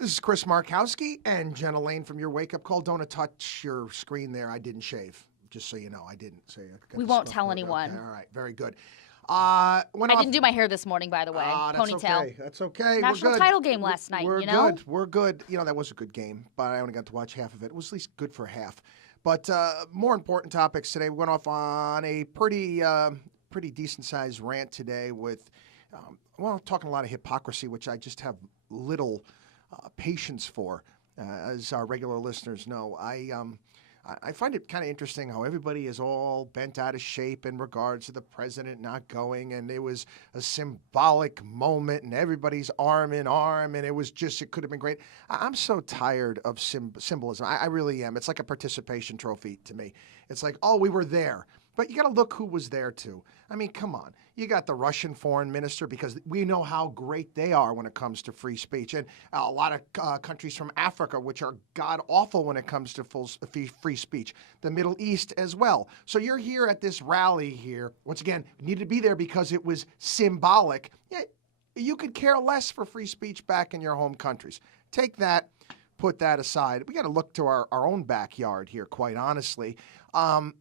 This is Chris Markowski and Jenna Lane from your Wake Up Call. Don't touch your screen there. I didn't shave, just so you know. I didn't. So we won't tell anyone. Okay, all right, very good. I didn't do my hair this morning, by the way. That's Ponytail. Okay. That's okay. National We're good. title game last night, We're you know? good. We're good. You know, that was a good game, but I only got to watch half of it. It was at least good for half. But more important topics today. We went off on a pretty decent-sized rant today with, talking a lot of hypocrisy, which I just have little patience for. As our regular listeners know, I find it kind of interesting how everybody is all bent out of shape in regards to the president not going, and it was a symbolic moment, and everybody's arm in arm, and it could have been great. I'm so tired of symbolism. I really am. It's like a participation trophy to me. It's like, oh, we were there. But you got to look who was there, too. I mean, come on. You got the Russian foreign minister, because we know how great they are when it comes to free speech. And a lot of countries from Africa, which are god-awful when it comes to free speech. The Middle East as well. So you're here at this rally here. Once again, you need to be there because it was symbolic. Yeah, you could care less for free speech back in your home countries. Take that. Put that aside. We got to look to our own backyard here, quite honestly.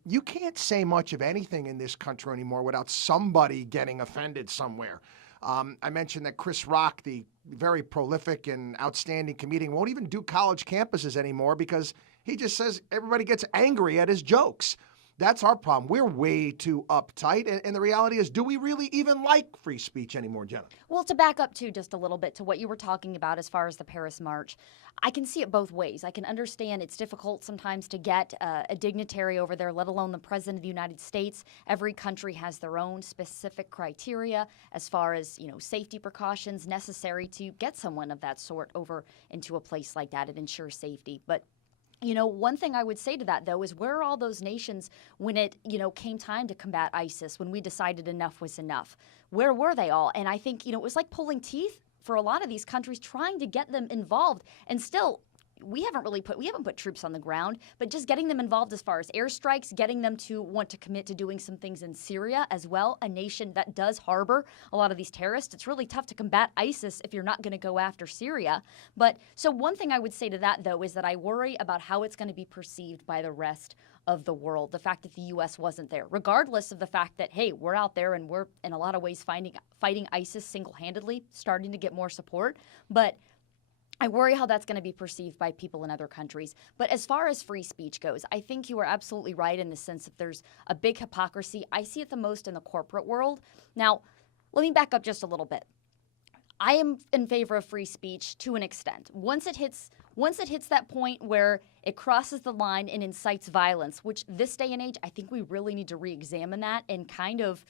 You can't say much of anything in this country anymore without somebody getting offended somewhere. I mentioned that Chris Rock, the very prolific and outstanding comedian, won't even do college campuses anymore because he just says everybody gets angry at his jokes. That's our problem. We're way too uptight. And the reality is, do we really even like free speech anymore, Jenna? Well, to back up, too, just a little bit to what you were talking about as far as the Paris March, I can see it both ways. I can understand it's difficult sometimes to get a dignitary over there, let alone the President of the United States. Every country has their own specific criteria as far as, safety precautions necessary to get someone of that sort over into a place like that. It ensures safety. But one thing I would say to that, though, is where are all those nations when it, came time to combat ISIS, when we decided enough was enough? Where were they all? And I think, it was like pulling teeth for a lot of these countries trying to get them involved. And still, we haven't put troops on the ground, but just getting them involved as far as airstrikes, getting them to want to commit to doing some things in Syria as well, a nation that does harbor a lot of these terrorists. It's really tough to combat ISIS if you're not going to go after Syria. But so one thing I would say to that, though, is that I worry about how it's going to be perceived by the rest of the world, the fact that the U.S. wasn't there, regardless of the fact that, hey, we're out there and we're in a lot of ways fighting ISIS single-handedly, starting to get more support. But I worry how that's going to be perceived by people in other countries. But as far as free speech goes, I think you are absolutely right in the sense that there's a big hypocrisy. I see it the most in the corporate world. Now, let me back up just a little bit. I am in favor of free speech to an extent. Once it hits that point where it crosses the line and incites violence, which this day and age, I think we really need to re-examine that and kind of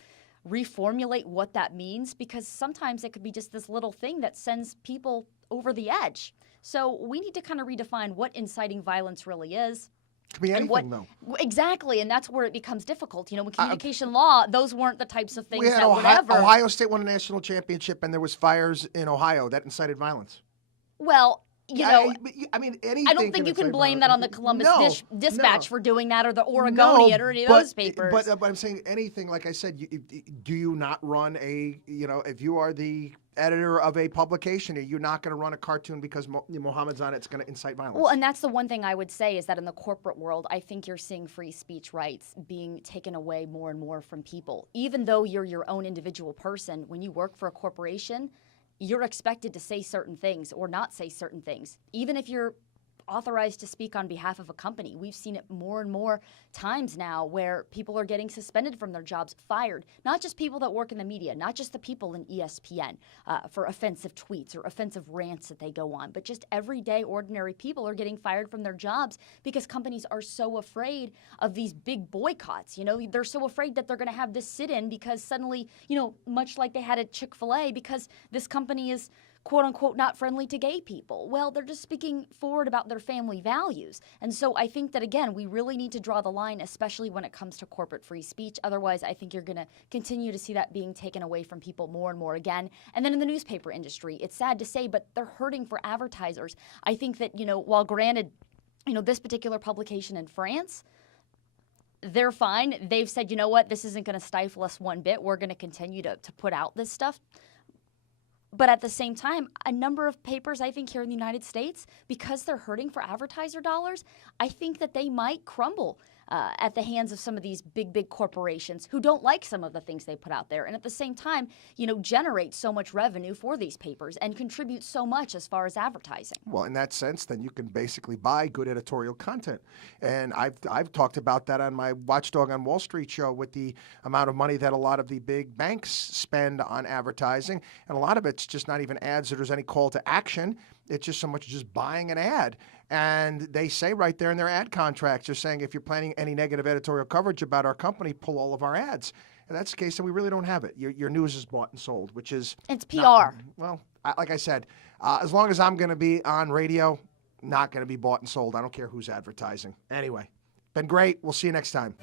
reformulate what that means, because sometimes it could be just this little thing that sends people over the edge. So we need to kind of redefine what inciting violence really is. It could be anything, though. Exactly, and that's where it becomes difficult. With communication law, those weren't the types of things that Ohio State won a national championship, and there was fires in Ohio that incited violence. Well, I mean, anything. I don't think you can blame that on the Columbus Dispatch for doing that, or the Oregonian, or any of those papers. But I'm saying anything, like I said, do you not run if you are the editor of a publication, are you not going to run a cartoon because Mohammed's on it, it's going to incite violence? Well, and that's the one thing I would say is that in the corporate world, I think you're seeing free speech rights being taken away more and more from people. Even though you're your own individual person, when you work for a corporation, you're expected to say certain things or not say certain things, even if you're authorized to speak on behalf of a company. We've seen it more and more times now where people are getting suspended from their jobs, fired. Not just people that work in the media, not just the people in ESPN for offensive tweets or offensive rants that they go on, but just everyday ordinary people are getting fired from their jobs because companies are so afraid of these big boycotts. They're so afraid that they're going to have this sit-in because suddenly, much like they had at Chick-fil-A, because this company is quote unquote not friendly to gay people. Well, they're just speaking forward about their family values. And so I think that, again, we really need to draw the line, especially when it comes to corporate free speech. Otherwise, I think you're going to continue to see that being taken away from people more and more again. And then in the newspaper industry, it's sad to say, but they're hurting for advertisers. I think that, while granted, this particular publication in France, they're fine. They've said, you know what, this isn't going to stifle us one bit. We're going to continue to put out this stuff. But at the same time, a number of papers, I think, here in the United States, because they're hurting for advertiser dollars, I think that they might crumble at the hands of some of these big corporations who don't like some of the things they put out there. And at the same time, generate so much revenue for these papers and contribute so much as far as advertising. Well, in that sense, then you can basically buy good editorial content. And I've talked about that on my Watchdog on Wall Street show with the amount of money that a lot of the big banks spend on advertising. And a lot of it's just not even ads that there's any call to action. It's just so much just buying an ad. And they say right there in their ad contracts, they're saying if you're planning any negative editorial coverage about our company, pull all of our ads. And that's the case, and we really don't have it. Your news is bought and sold, which is... It's PR. Like I said, as long as I'm going to be on radio, not going to be bought and sold. I don't care who's advertising. Anyway, been great. We'll see you next time.